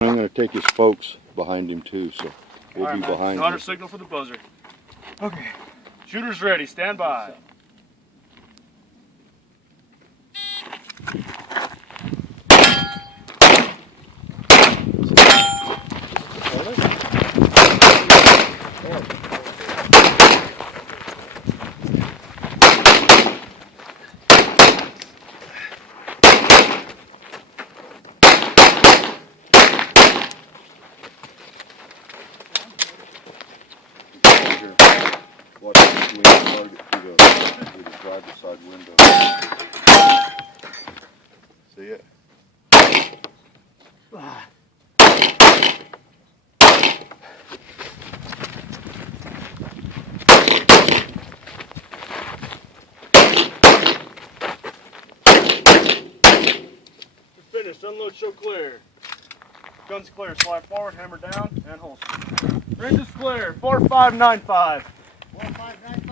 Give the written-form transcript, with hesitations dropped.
I'm going to take his spokes behind him too, so we'll be behind Hunter him. signal for the buzzer. Okay. Shooters ready. Stand by. Watch this wind target through the driver's side window. See it? Finished. Unload, show clear. Guns clear. Slide forward, hammer down, and holster. Range is clear. 4595. 4595.